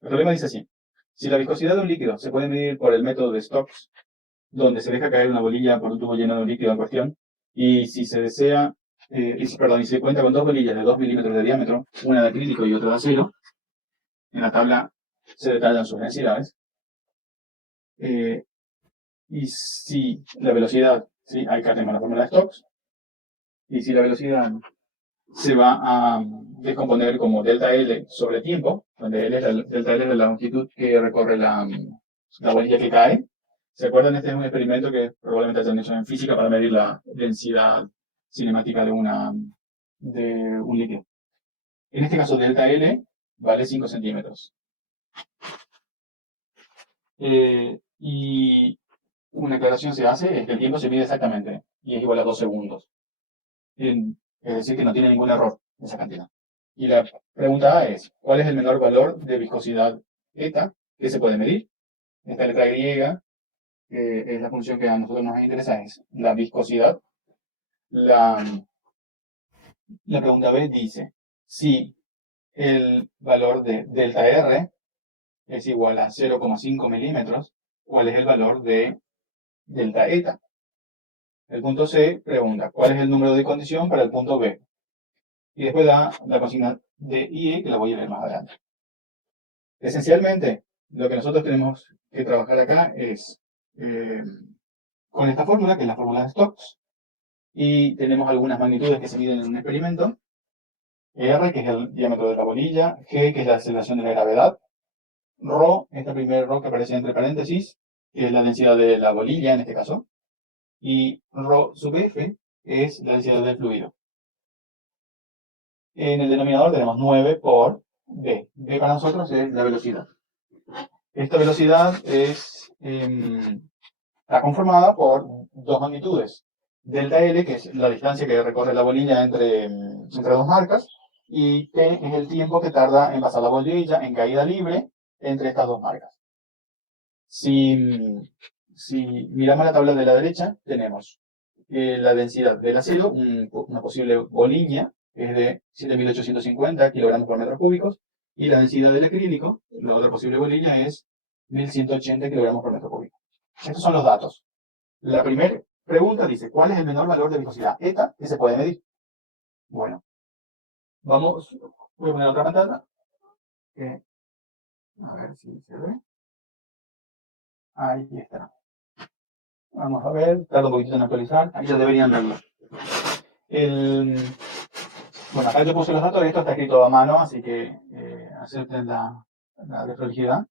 El problema dice así: si la viscosidad de un líquido se puede medir por el método de Stokes, donde se deja caer una bolilla por un tubo lleno de un líquido en cuestión, y si se desea, y si se cuenta con dos bolillas de 2 milímetros de diámetro, una de acrílico y otra de acero, en la tabla se detallan sus densidades. Y si la velocidad, ¿sí? Ahí tenemos la fórmula de Stokes, y si la velocidad se va a descomponer como delta L sobre tiempo, donde delta L es la longitud que recorre la bolilla que cae. ¿Se acuerdan? Este es un experimento que probablemente hayan hecho en física para medir la densidad cinemática de un líquido. En este caso, delta L vale 5 centímetros. Y una aclaración se hace, es que el tiempo se mide exactamente, y es igual a 2 segundos. Es decir, que no tiene ningún error esa cantidad. Y la pregunta A es: ¿cuál es el menor valor de viscosidad eta que se puede medir? Esta letra griega, que es la función que a nosotros nos interesa, es la viscosidad. La pregunta B dice: si el valor de delta R es igual a 0,5 milímetros, ¿cuál es el valor de delta eta? El punto C pregunta: ¿cuál es el número de condición para el punto B? Y después da la consigna D y E, que la voy a leer más adelante. Esencialmente, lo que nosotros tenemos que trabajar acá es con esta fórmula, que es la fórmula de Stokes, y tenemos algunas magnitudes que se miden en un experimento. R, que es el diámetro de la bolilla; G, que es la aceleración de la gravedad; Rho, esta primera Rho que aparece entre paréntesis, que es la densidad de la bolilla en este caso; y Rho sub F es la densidad del fluido. En el denominador tenemos 9 por B. B para nosotros es la velocidad. Esta velocidad está conformada por dos magnitudes: delta L, que es la distancia que recorre la bolilla entre dos marcas, y T, que es el tiempo que tarda en pasar la bolilla en caída libre entre estas dos marcas. Si miramos la tabla de la derecha, tenemos la densidad del acero, una posible bolilla, que es de 7.850 kilogramos por metro cúbicos, y la densidad del acrílico, la otra posible bolilla, es 1.180 kilogramos por metro cúbico. Estos son los datos. La primera pregunta dice: ¿cuál es el menor valor de viscosidad eta que se puede medir? Bueno, voy a poner otra pantalla. A ver si se ve. Ahí está. Vamos a ver, tarda un poquito en actualizar. Ahí ya deberían verlo. Bueno, acá yo puse los datos, esto está escrito a mano, así que acepten la desprolijidad.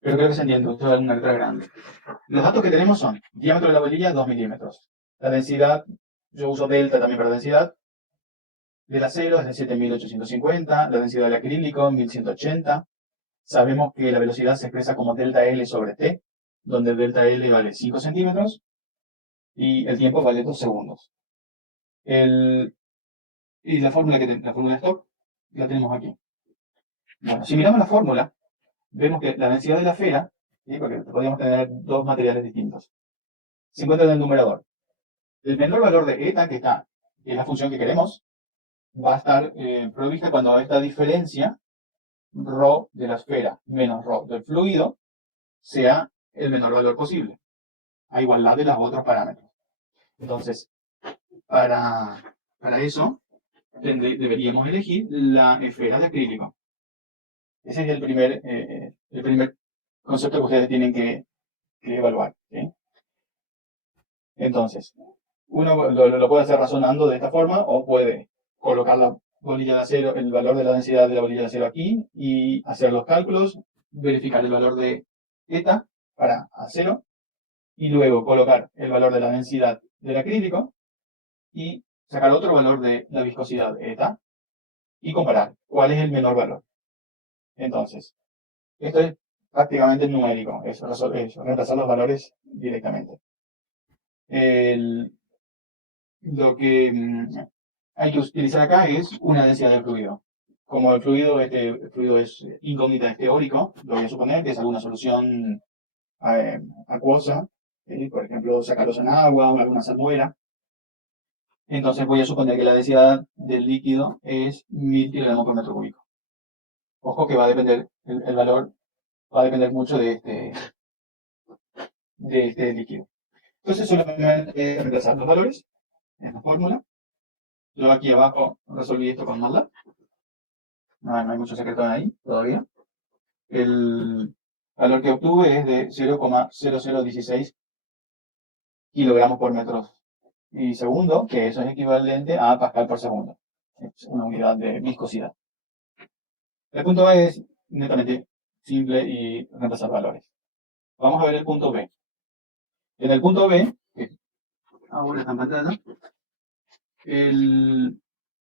Pero creo que se entiende, esto es una letra grande. Los datos que tenemos son: diámetro de la bolilla, 2 milímetros. La densidad, yo uso delta también para densidad, del acero es de 7.850, la densidad del acrílico, 1.180. Sabemos que la velocidad se expresa como delta L sobre T, donde delta L vale 5 centímetros y el tiempo vale 2 segundos. Y la fórmula de Stokes la tenemos aquí. Bueno, si miramos la fórmula, vemos que la densidad de la esfera, ¿sí? Porque podríamos tener dos materiales distintos, se encuentra en el numerador. El menor valor de eta, que es la función que queremos, va a estar provista cuando esta diferencia, ρ de la esfera menos ρ del fluido, sea el menor valor posible, a igualdad de los otros parámetros. Entonces, para eso, deberíamos elegir la esfera de acrílico. Ese es el primer concepto que ustedes tienen que evaluar, ¿sí? Entonces, uno lo puede hacer razonando de esta forma, o puede colocar la bolilla de acero, el valor de la densidad de la bolilla de acero aquí, y hacer los cálculos, verificar el valor de eta para acero, y luego colocar el valor de la densidad del acrílico, y sacar otro valor de la viscosidad eta, y comparar cuál es el menor valor. Entonces, esto es prácticamente numérico, es reemplazar los valores directamente. Lo que hay que utilizar acá es una densidad del fluido. Como el fluido es incógnita, es teórico, lo voy a suponer que es alguna solución acuosa, por ejemplo, sacarlos en agua o alguna salmuera. Entonces voy a suponer que la densidad del líquido es 1.000 kilogramos por metro cúbico. Ojo que va a depender el valor va a depender mucho de este líquido. Entonces solamente reemplazar los valores en la fórmula. Yo aquí abajo resolví esto con MATLAB. No hay mucho secreto ahí todavía. El valor que obtuve es de 0,0016 kilogramos por metro y segundo, que eso es equivalente a pascal por segundo. Es una unidad de viscosidad. El punto A es netamente simple y reemplazar valores. Vamos a ver el punto B. En el punto B, que ahora está en pantalla,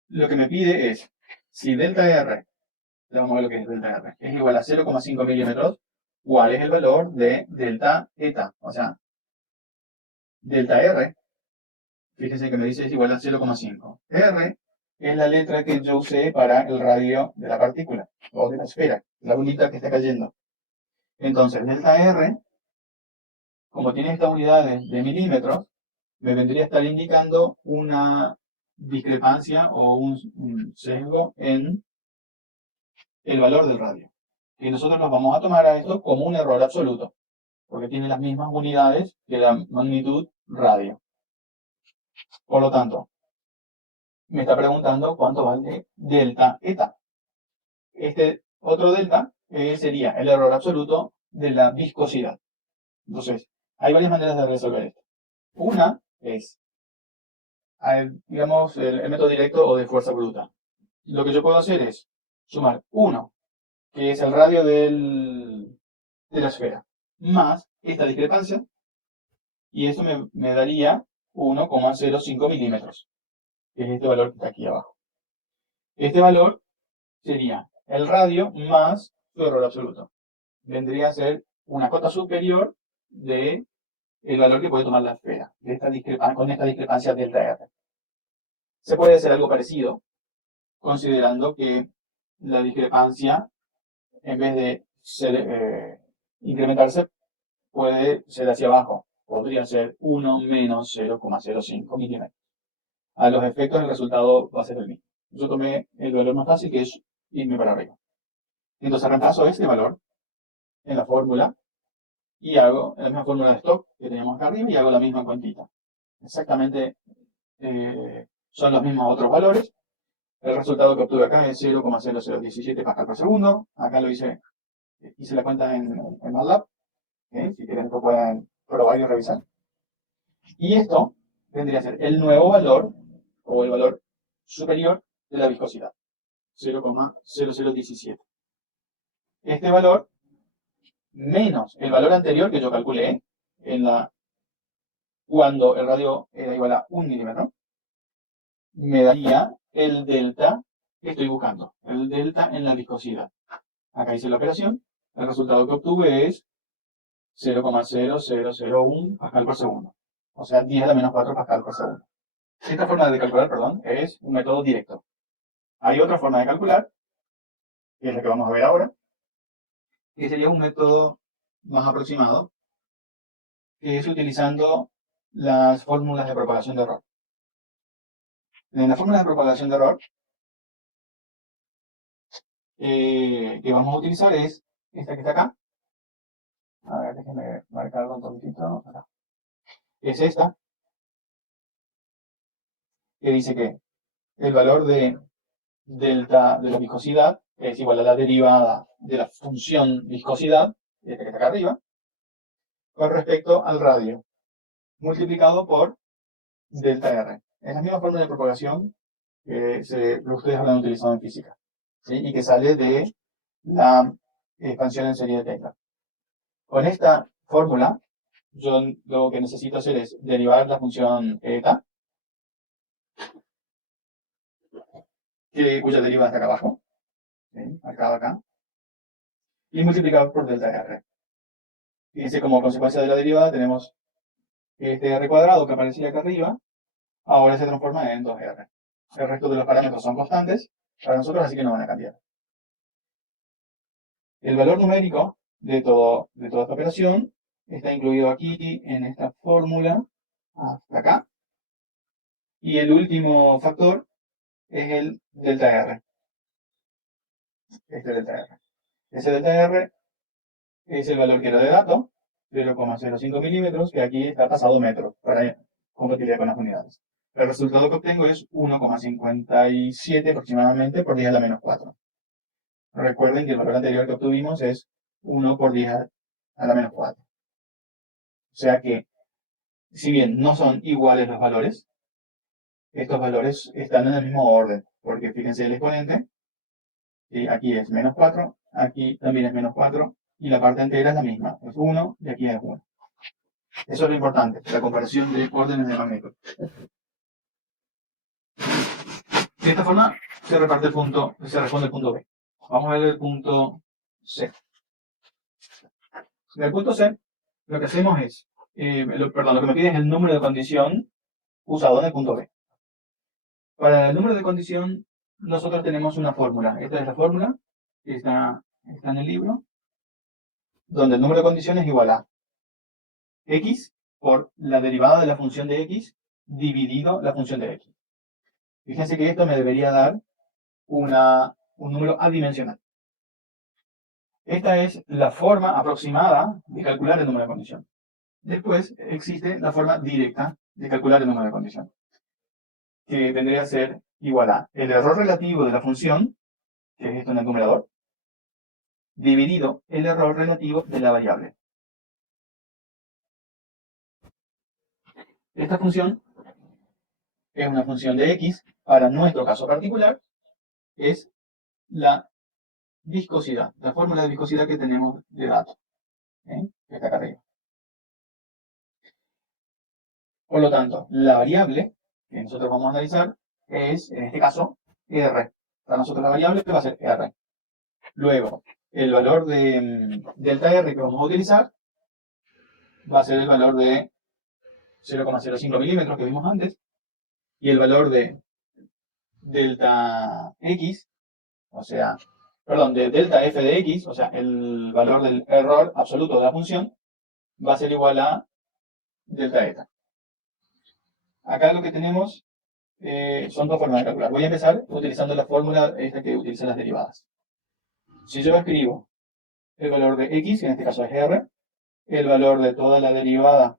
lo que me pide es si delta R, vamos a ver lo que es delta R, es igual a 0,5 milímetros, ¿cuál es el valor de delta eta? O sea, delta R, fíjense que me dice es igual a 0,5. R es la letra que yo usé para el radio de la partícula, o de la esfera, la bolita que está cayendo. Entonces, delta R, como tiene estas unidades de milímetros, me vendría a estar indicando una discrepancia o un sesgo en el valor del radio. Y nosotros nos vamos a tomar a esto como un error absoluto, porque tiene las mismas unidades que la magnitud radio. Por lo tanto, me está preguntando cuánto vale delta eta. Este otro delta sería el error absoluto de la viscosidad. Entonces, hay varias maneras de resolver esto. Una es, digamos, el método directo o de fuerza bruta. Lo que yo puedo hacer es sumar 1, que es el radio de la esfera, más esta discrepancia, y eso me daría 1,05 milímetros, que es este valor que está aquí abajo. Este valor sería el radio más su error absoluto. Vendría a ser una cota superior del valor que puede tomar la esfera, con esta discrepancia delta R. Se puede hacer algo parecido, considerando que la discrepancia, en vez de incrementarse, puede ser hacia abajo. Podría ser 1 menos 0,05 milímetros. A los efectos, el resultado va a ser el mismo. Yo tomé el valor más fácil, que es irme para arriba. Entonces reemplazo este valor en la fórmula y hago la misma fórmula de stock que teníamos acá arriba y hago la misma cuantita. Exactamente son los mismos otros valores. El resultado que obtuve acá es 0,0017 pascal por segundo. Acá lo hice la cuenta en MATLAB. Si quieren lo pueden probar y revisar. Y esto vendría a ser el nuevo valor o el valor superior de la viscosidad. 0,0017. Este valor menos el valor anterior que yo calculé cuando el radio era igual a 1 milímetro, me daría el delta que estoy buscando, el delta en la viscosidad. Acá hice la operación, el resultado que obtuve es 0,0001 pascal por segundo, o sea 10 a la menos 4 pascal por segundo. Esta forma de calcular, es un método directo. Hay otra forma de calcular, que es la que vamos a ver ahora, que sería un método más aproximado, que es utilizando las fórmulas de propagación de error. En las fórmulas de propagación de error, que vamos a utilizar es esta que está acá. A ver, déjenme marcarlo un poquitito. Acá. Es esta, que dice que el valor de delta de la viscosidad es igual a la derivada de la función viscosidad, esta que está acá arriba, con respecto al radio, multiplicado por delta R. Es la misma fórmula de propagación que ustedes habrán utilizado en física, ¿sí? Y que sale de la expansión en serie de Taylor. Con esta fórmula, yo lo que necesito hacer es derivar la función eta, cuya derivada está acá abajo, ¿sí? Marcado acá, y multiplicar por delta R. Fíjense, como consecuencia de la derivada tenemos este R cuadrado que aparecía acá arriba, ahora se transforma en 2R. El resto de los parámetros son constantes para nosotros, así que no van a cambiar. El valor numérico de toda esta operación está incluido aquí en esta fórmula, hasta acá. Y el último factor es el delta R. Este delta R. Ese delta R es el valor que era de dato, 0,05 milímetros, que aquí está pasado metro, para compatibilidad con las unidades. El resultado que obtengo es 1,57 aproximadamente por 10 a la menos 4. Recuerden que el valor anterior que obtuvimos es 1 por 10 a la menos 4. O sea que, si bien no son iguales los valores, estos valores están en el mismo orden, porque fíjense el exponente, y aquí es menos 4, aquí también es menos 4, y la parte entera es la misma, es 1 y aquí es 1. Eso es lo importante, la comparación de órdenes de magnitud. De esta forma se responde el punto B. Vamos a ver el punto C. En el punto C, lo que hacemos es, lo que me pide es el número de condición usado en el punto B. Para el número de condición, nosotros tenemos una fórmula. Esta es la fórmula que está en el libro, donde el número de condición es igual a x por la derivada de la función de x dividido la función de x. Fíjense que esto me debería dar un número adimensional. Esta es la forma aproximada de calcular el número de condición. Después existe la forma directa de calcular el número de condición, que vendría a ser igual a el error relativo de la función, que es esto en el numerador, dividido el error relativo de la variable. Esta función es una función de x, para nuestro caso particular, es la viscosidad, la fórmula de viscosidad que tenemos de datos, que está acá arriba. Por lo tanto, la variable que nosotros vamos a analizar es, en este caso, R. Para nosotros la variable va a ser R. Luego, el valor de delta R que vamos a utilizar va a ser el valor de 0,05 milímetros que vimos antes. Y el valor de delta X, o sea, perdón, de delta F de X, o sea, el valor del error absoluto de la función, va a ser igual a delta eta. Acá lo que tenemos son dos formas de calcular. Voy a empezar utilizando la fórmula esta que utiliza las derivadas. Si yo escribo el valor de x, que en este caso es r, el valor de toda la derivada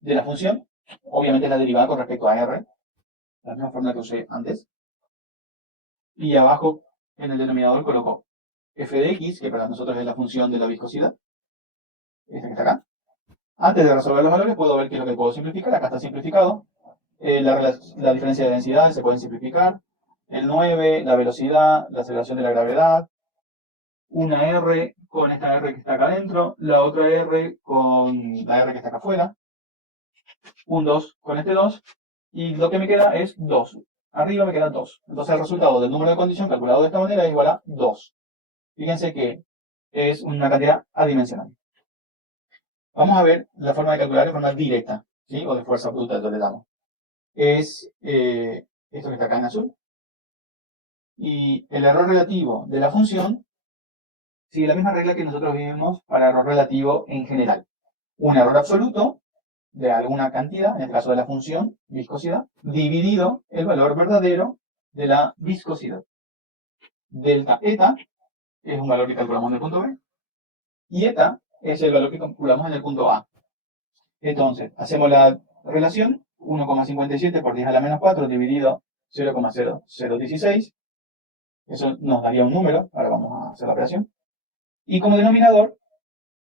de la función, obviamente la derivada con respecto a r, la misma fórmula que usé antes, y abajo en el denominador coloco f de x, que para nosotros es la función de la viscosidad, esta que está acá. Antes de resolver los valores puedo ver qué es lo que puedo simplificar. Acá está simplificado. La diferencia de densidad se puede simplificar. El 9, la velocidad, la aceleración de la gravedad. Una R con esta R que está acá adentro. La otra R con la R que está acá afuera. Un 2 con este 2. Y lo que me queda es 2. Arriba me queda 2. Entonces el resultado del número de condición calculado de esta manera es igual a 2. Fíjense que es una cantidad adimensional. Vamos a ver la forma de calcular de forma directa, ¿sí? O de fuerza bruta, lo le damos. Es esto que está acá en azul. Y el error relativo de la función sigue la misma regla que nosotros vimos para error relativo en general. Un error absoluto de alguna cantidad, en el caso de la función viscosidad, dividido el valor verdadero de la viscosidad. Delta eta es un valor que calculamos en el punto B, y eta es el valor que calculamos en el punto A. Entonces, hacemos la relación, 1,57 por 10 a la menos 4 dividido 0,0016. Eso nos daría un número, ahora vamos a hacer la operación. Y como denominador,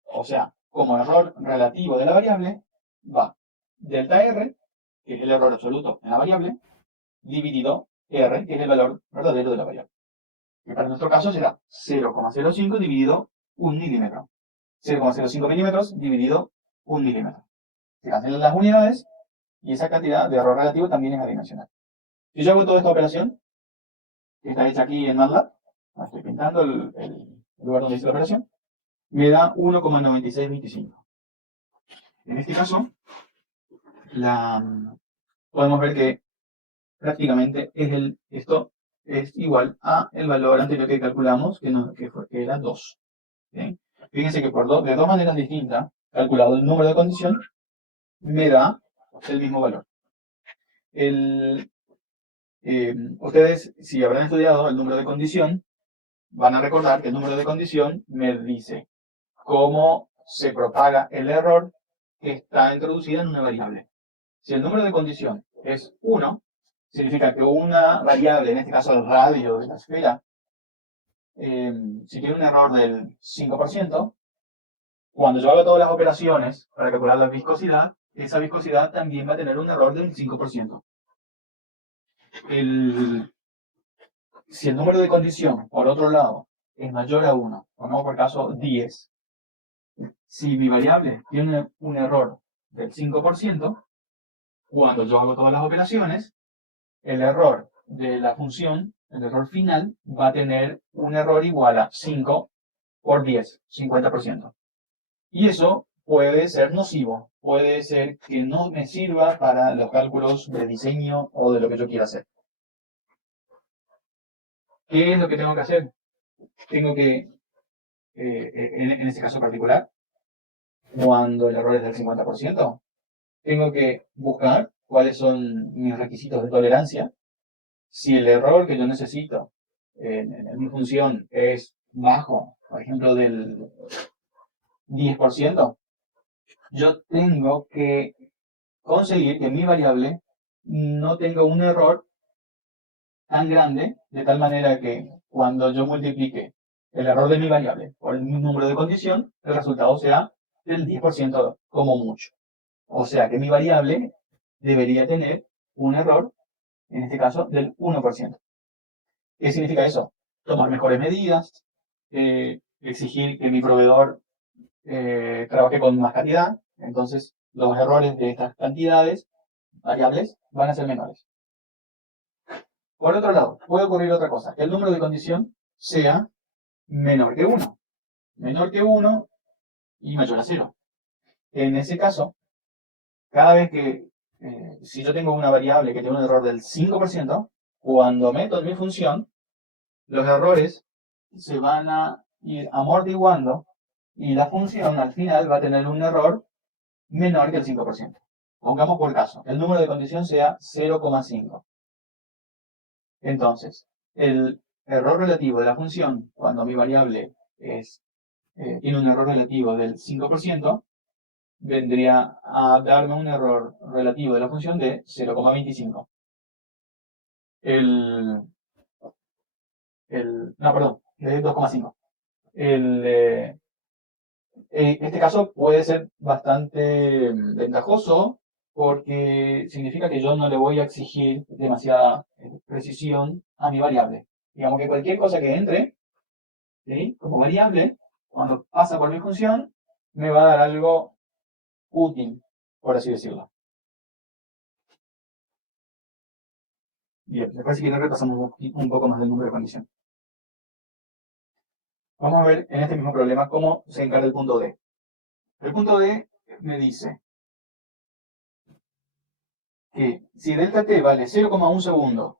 o sea, como error relativo de la variable, va delta R, que es el error absoluto en la variable, dividido R, que es el valor verdadero de la variable. Que para nuestro caso será 0,05 dividido 1 milímetro. 0,05 milímetros dividido 1 milímetro. Se cancelan las unidades y esa cantidad de error relativo también es adimensional. Si yo hago toda esta operación, que está hecha aquí en MATLAB, estoy pintando el lugar donde hice la operación, me da 1,9625. En este caso, podemos ver que prácticamente esto es igual a el valor anterior que calculamos, que era 2. ¿Sí? Fíjense que de dos maneras distintas, calculado el número de condición, me da el mismo valor. Ustedes, si habrán estudiado el número de condición, van a recordar que el número de condición me dice cómo se propaga el error que está introducido en una variable. Si el número de condición es 1, significa que una variable, en este caso el radio de la esfera, si tiene un error del 5%, cuando yo haga todas las operaciones para calcular la viscosidad, esa viscosidad también va a tener un error del 5%. Si el número de condición, por otro lado, es mayor a 1, pongamos por caso 10, si mi variable tiene un error del 5%, cuando yo hago todas las operaciones, el error de la función, el error final, va a tener un error igual a 5 por 10, 50%. Y eso puede ser nocivo, puede ser que no me sirva para los cálculos de diseño o de lo que yo quiera hacer. ¿Qué es lo que tengo que hacer? Tengo que, en este caso particular, cuando el error es del 50%, tengo que buscar cuáles son mis requisitos de tolerancia. Si el error que yo necesito en mi función es bajo, por ejemplo, del 10%, yo tengo que conseguir que mi variable no tenga un error tan grande, de tal manera que cuando yo multiplique el error de mi variable por el número de condición, el resultado sea del 10% como mucho. O sea que mi variable debería tener un error, en este caso, del 1%. ¿Qué significa eso? Tomar mejores medidas, exigir que mi proveedor trabaje con más cantidad, entonces los errores de estas cantidades variables van a ser menores. Por otro lado, puede ocurrir otra cosa, que el número de condición sea menor que 1. Menor que 1 y mayor a 0. En ese caso, cada vez que, si yo tengo una variable que tiene un error del 5%, cuando meto en mi función, los errores se van a ir amortiguando y la función al final va a tener un error menor que el 5%. Pongamos por caso, el número de condición sea 0,5. Entonces, el error relativo de la función, cuando mi variable tiene un error relativo del 5%, vendría a darme un error relativo de la función de 0,25. No, perdón, de 2,5. Este caso puede ser bastante ventajoso porque significa que yo no le voy a exigir demasiada precisión a mi variable. Digamos que cualquier cosa que entre, ¿sí?, como variable, cuando pasa por mi función, me va a dar algo útil, por así decirlo. Bien, después si quieren repasamos un poco más del número de condición. Vamos a ver en este mismo problema cómo se encarga el punto D. El punto D me dice que si delta t vale 0,1 segundo,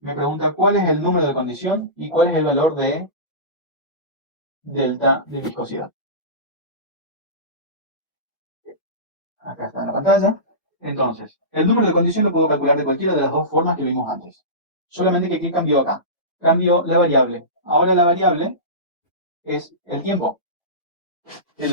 me pregunta cuál es el número de condición y cuál es el valor de delta de viscosidad. Acá está en la pantalla. Entonces, el número de condición lo puedo calcular de cualquiera de las dos formas que vimos antes. Solamente que ¿qué cambió acá? Cambió la variable. Ahora la variable es el tiempo. El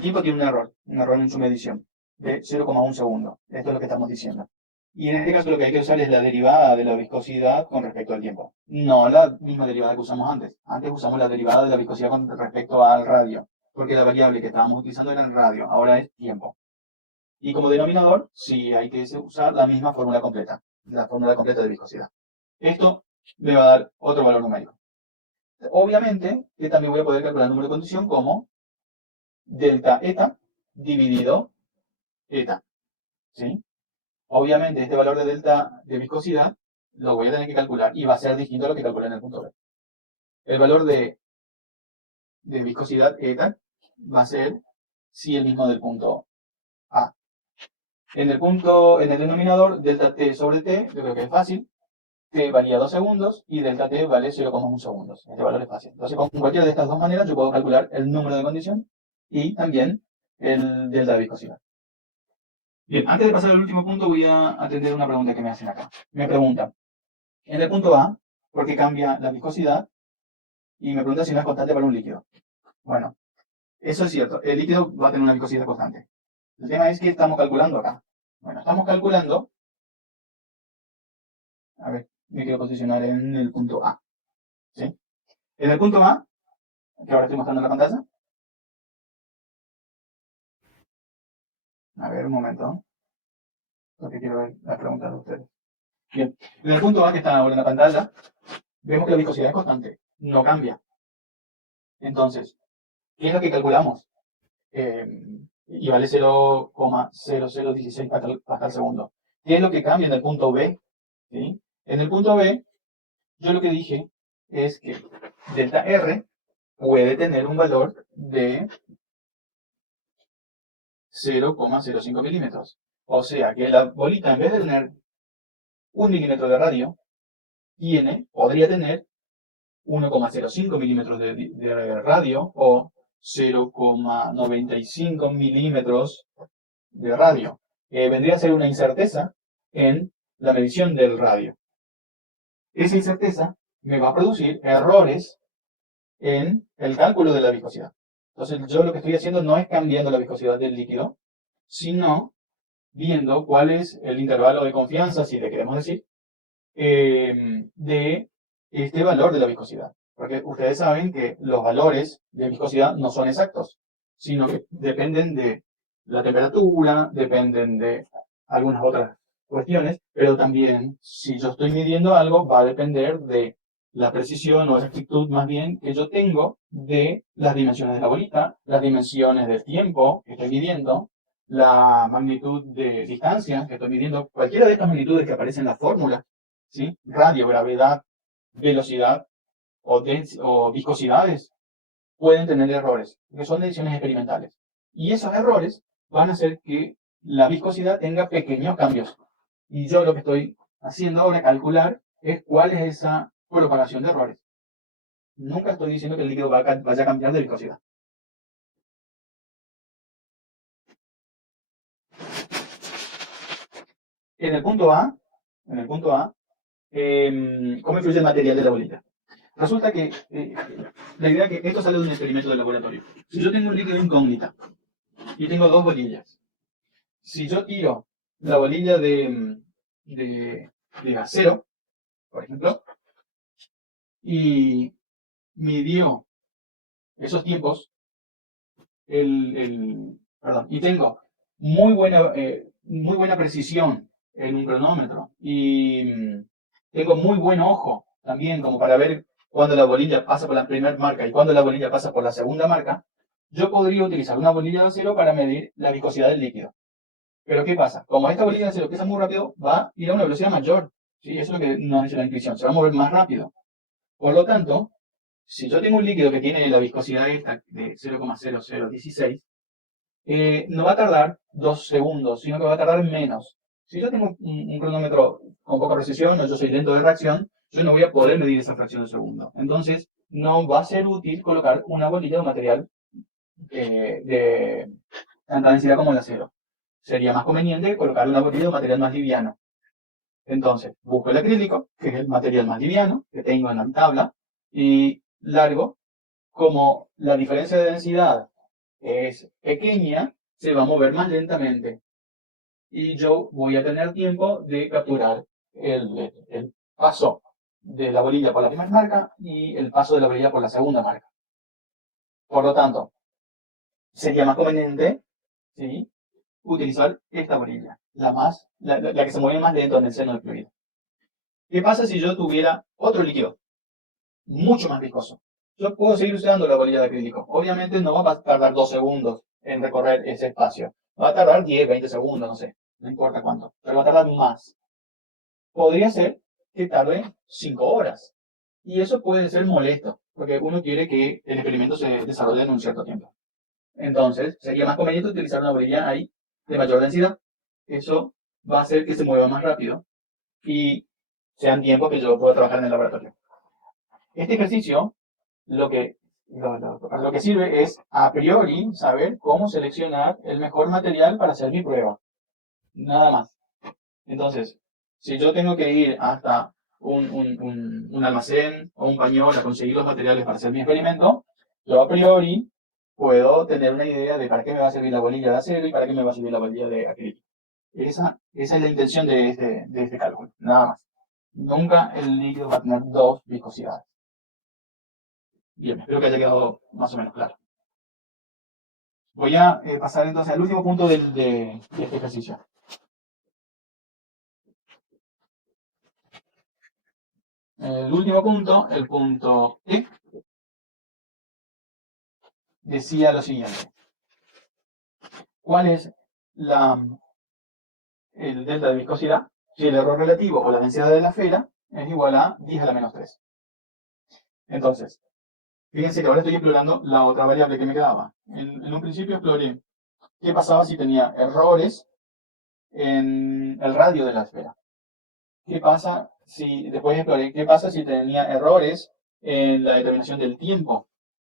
tiempo tiene un error en su medición de 0,1 segundo. Esto es lo que estamos diciendo. Y en este caso lo que hay que usar es la derivada de la viscosidad con respecto al tiempo. No la misma derivada que usamos antes. Antes usamos la derivada de la viscosidad con respecto al radio, porque la variable que estábamos utilizando era el radio, ahora es tiempo. Y como denominador, sí hay que usar la misma fórmula completa, la fórmula completa de viscosidad. Esto me va a dar otro valor numérico. Obviamente que también voy a poder calcular el número de condición como delta eta dividido eta. ¿Sí? Obviamente este valor de delta de viscosidad lo voy a tener que calcular y va a ser distinto a lo que calculé en el punto B. El valor de viscosidad eta va a ser sí el mismo del punto A. En el denominador, delta t sobre t, yo creo que es fácil. T varía 2 segundos y delta t vale 0,1 segundos. Este valor es fácil. Entonces, con cualquiera de estas dos maneras, yo puedo calcular el número de condición y también el delta de viscosidad. Bien, antes de pasar al último punto, voy a atender una pregunta que me hacen acá. Me preguntan, en el punto A, ¿por qué cambia la viscosidad? Y me pregunta si no es constante para un líquido. Bueno, Eso es cierto, el líquido va a tener una viscosidad constante. El tema es que estamos calculando acá. Bueno, estamos calculando, a ver, me quiero posicionar en el punto A. ¿Sí? En el punto A, que ahora estoy mostrando en la pantalla. A ver, un momento, porque quiero ver las preguntas de ustedes. Bien, en el punto A que está ahora en la pantalla, vemos que la viscosidad es constante, no cambia. Entonces, ¿qué es lo que calculamos? Y vale 0,0016 pascal segundo. ¿Qué es lo que cambia en el punto B? ¿Sí? En el punto B, yo lo que dije es que delta R puede tener un valor de 0,05 milímetros. O sea que la bolita, en vez de tener 1 milímetro de radio, podría tener 1,05 milímetros de radio o 0,95 milímetros de radio. Vendría a ser una incerteza en la medición del radio. Esa incerteza me va a producir errores en el cálculo de la viscosidad. Entonces yo lo que estoy haciendo no es cambiando la viscosidad del líquido, sino viendo cuál es el intervalo de confianza, si le queremos decir, de este valor de la viscosidad. Porque ustedes saben que los valores de viscosidad no son exactos, sino que dependen de la temperatura, dependen de algunas otras cuestiones, pero también si yo estoy midiendo algo va a depender de la precisión o exactitud más bien que yo tengo de las dimensiones de la bolita, las dimensiones del tiempo que estoy midiendo, la magnitud de distancia que estoy midiendo, cualquiera de estas magnitudes que aparecen en la fórmula, ¿sí? Radio, gravedad, velocidad o viscosidades pueden tener errores, que son mediciones experimentales. Y esos errores van a hacer que la viscosidad tenga pequeños cambios. Y yo lo que estoy haciendo ahora, calcular, es cuál es esa propagación de errores. Nunca estoy diciendo que el líquido vaya a cambiar de viscosidad. En el punto A, ¿cómo influye el material de la bolita? Resulta que la idea es que esto sale de un experimento de laboratorio. Si yo tengo un líquido incógnita y tengo dos bolillas, si yo tiro la bolilla de acero, por ejemplo, y midió esos tiempos, perdón, y tengo muy buena precisión en un cronómetro y tengo muy buen ojo también como para ver cuando la bolilla pasa por la primera marca y cuando la bolilla pasa por la segunda marca, yo podría utilizar una bolilla de acero para medir la viscosidad del líquido. Pero ¿qué pasa? Como esta bolilla de acero pesa muy rápido, va a ir a una velocidad mayor. ¿Sí? Eso es lo que nos dice la intuición, se va a mover más rápido. Por lo tanto, si yo tengo un líquido que tiene la viscosidad esta de 0,0016, no va a tardar 2 segundos, sino que va a tardar menos. Si yo tengo un cronómetro con poca precisión o yo soy lento de reacción, yo no voy a poder medir esa fracción de segundo. Entonces, no va a ser útil colocar una bolilla de un material de tanta densidad como el acero. Sería más conveniente colocar una bolilla de un material más liviano. Entonces, busco el acrílico, que es el material más liviano que tengo en la tabla, y largo, como la diferencia de densidad es pequeña, se va a mover más lentamente. Y yo voy a tener tiempo de capturar el paso de la bolilla por la primera marca y el paso de la bolilla por la segunda marca. Por lo tanto, sería más conveniente, ¿sí?, utilizar esta bolilla, la que se mueve más lento en el seno del fluido. ¿Qué pasa si yo tuviera otro líquido mucho más viscoso? Yo puedo seguir usando la bolilla de acrílico. Obviamente no va a tardar 2 segundos en recorrer ese espacio. Va a tardar 10, 20 segundos, no sé. No importa cuánto. Pero va a tardar más. Podría ser que tarde 5 horas. Y eso puede ser molesto, porque uno quiere que el experimento se desarrolle en un cierto tiempo. Entonces, sería más conveniente utilizar una bolilla ahí de mayor densidad. Eso va a hacer que se mueva más rápido y sean tiempos que yo pueda trabajar en el laboratorio. Este ejercicio lo que sirve es a priori saber cómo seleccionar el mejor material para hacer mi prueba. Nada más. Entonces, si yo tengo que ir hasta un almacén o un pañol a conseguir los materiales para hacer mi experimento, yo a priori puedo tener una idea de para qué me va a servir la bolilla de acero y para qué me va a servir la bolilla de acrílico. Esa es la intención de este cálculo, nada más. Nunca el líquido va a tener dos viscosidades. Bien, espero que haya quedado más o menos claro. Voy a pasar entonces al último punto de este ejercicio. El último punto, el punto E, decía lo siguiente. ¿Cuál es el delta de viscosidad si el error relativo o la densidad de la esfera es igual a 10 a la menos 3? Entonces, fíjense que ahora estoy explorando la otra variable que me quedaba. En un principio exploré qué pasaba si tenía errores en el radio de la esfera. Después exploré qué pasa si tenía errores en la determinación del tiempo?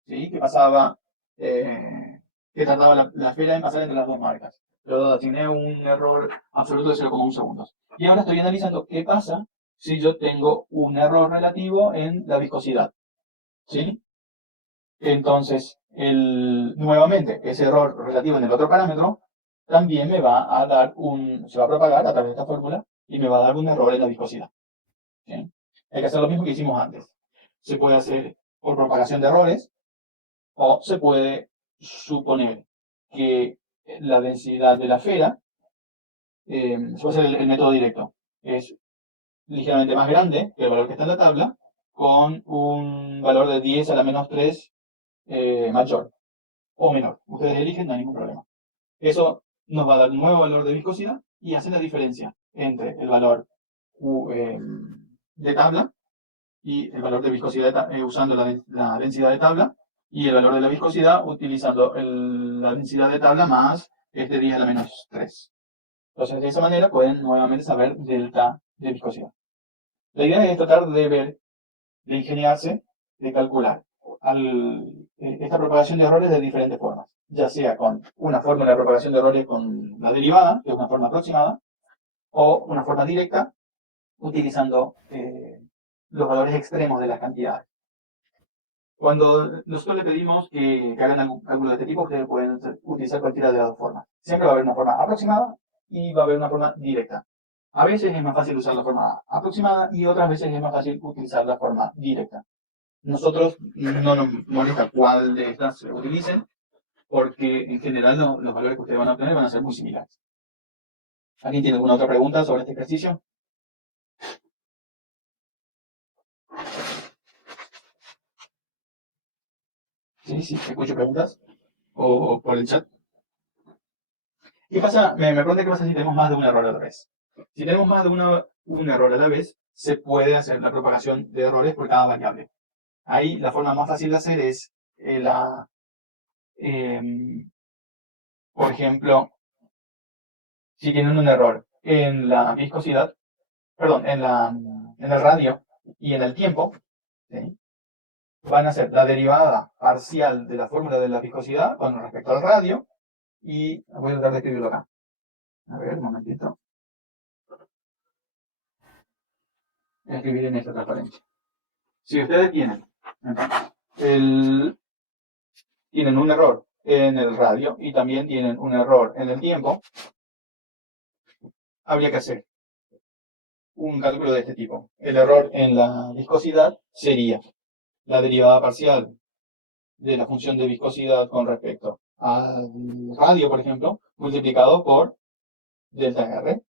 ¿Sí? ¿Qué pasaba? Que tardaba la esfera en pasar entre las dos marcas. Yo asigné un error absoluto de 0,1 segundos. Y ahora estoy analizando qué pasa si yo tengo un error relativo en la viscosidad. ¿Sí? Entonces, nuevamente, ese error relativo en el otro parámetro también me va a dar se va a propagar a través de esta fórmula y me va a dar un error en la viscosidad. ¿Sí? Hay que hacer lo mismo que hicimos antes. Se puede hacer por propagación de errores o se puede suponer que la densidad de la esfera, se puede hacer el método directo, es ligeramente más grande que el valor que está en la tabla, con un valor de 10 a la menos 3 mayor o menor. Ustedes eligen, no hay ningún problema. Eso nos va a dar un nuevo valor de viscosidad y hace la diferencia entre el valor de tabla y el valor de viscosidad usando la densidad de tabla y el valor de la viscosidad utilizando la densidad de tabla más este 10 a la menos 3. Entonces, de esa manera pueden nuevamente saber delta de viscosidad. La idea es tratar de ver, de ingeniarse, de calcular esta propagación de errores de diferentes formas, ya sea con una fórmula de propagación de errores con la derivada, que es una forma aproximada, o una forma directa, utilizando los valores extremos de las cantidades. Cuando nosotros le pedimos que hagan algún cálculo de este tipo, ustedes pueden utilizar cualquiera de las dos formas. Siempre va a haber una forma aproximada y va a haber una forma directa. A veces es más fácil usar la forma aproximada y otras veces es más fácil utilizar la forma directa. Nosotros no nos molesta cuál de estas se utilicen, porque en general los valores que ustedes van a obtener van a ser muy similares. ¿Alguien tiene alguna otra pregunta sobre este ejercicio? Sí, sí, escucho preguntas. O por el chat. ¿Qué pasa? Me pregunta qué pasa si tenemos más de un error a la vez. Si tenemos más de un error a la vez, se puede hacer la propagación de errores por cada variable. Ahí la forma más fácil de hacer es por ejemplo, si tienen un error en la viscosidad, perdón, en el radio y en el tiempo, ¿sí? Van a hacer la derivada parcial de la fórmula de la viscosidad con respecto al radio y voy a tratar de escribirlo acá. A ver, un momentito. Voy a escribir en esta transparencia. Si ustedes tienen un error en el radio y también tienen un error en el tiempo, habría que hacer un cálculo de este tipo. El error en la viscosidad sería la derivada parcial de la función de viscosidad con respecto al radio, por ejemplo, multiplicado por delta R,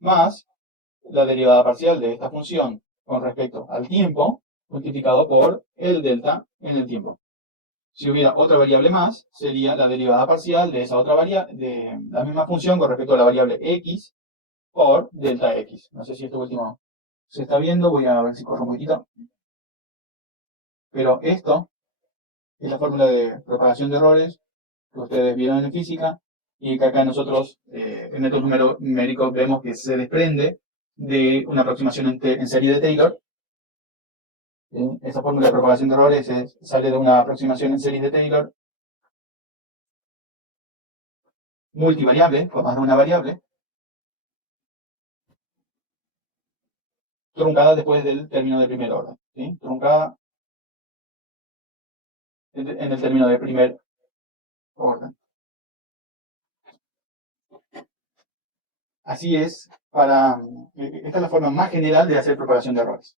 más la derivada parcial de esta función con respecto al tiempo, multiplicado por el delta en el tiempo. Si hubiera otra variable más, sería la derivada parcial de esa otra variable, de la misma función con respecto a la variable x por delta x. No sé si esto último se está viendo, voy a ver si corro un poquito. Pero esto es la fórmula de propagación de errores que ustedes vieron en física y que acá nosotros en métodos numéricos vemos que se desprende de una aproximación en serie de Taylor. Esa fórmula de propagación de errores sale de una aproximación en serie de Taylor multivariable, con más de una variable, truncada después del término de primer orden. ¿Sí? Truncada en el término de primer orden. Así es esta es la forma más general de hacer propagación de errores.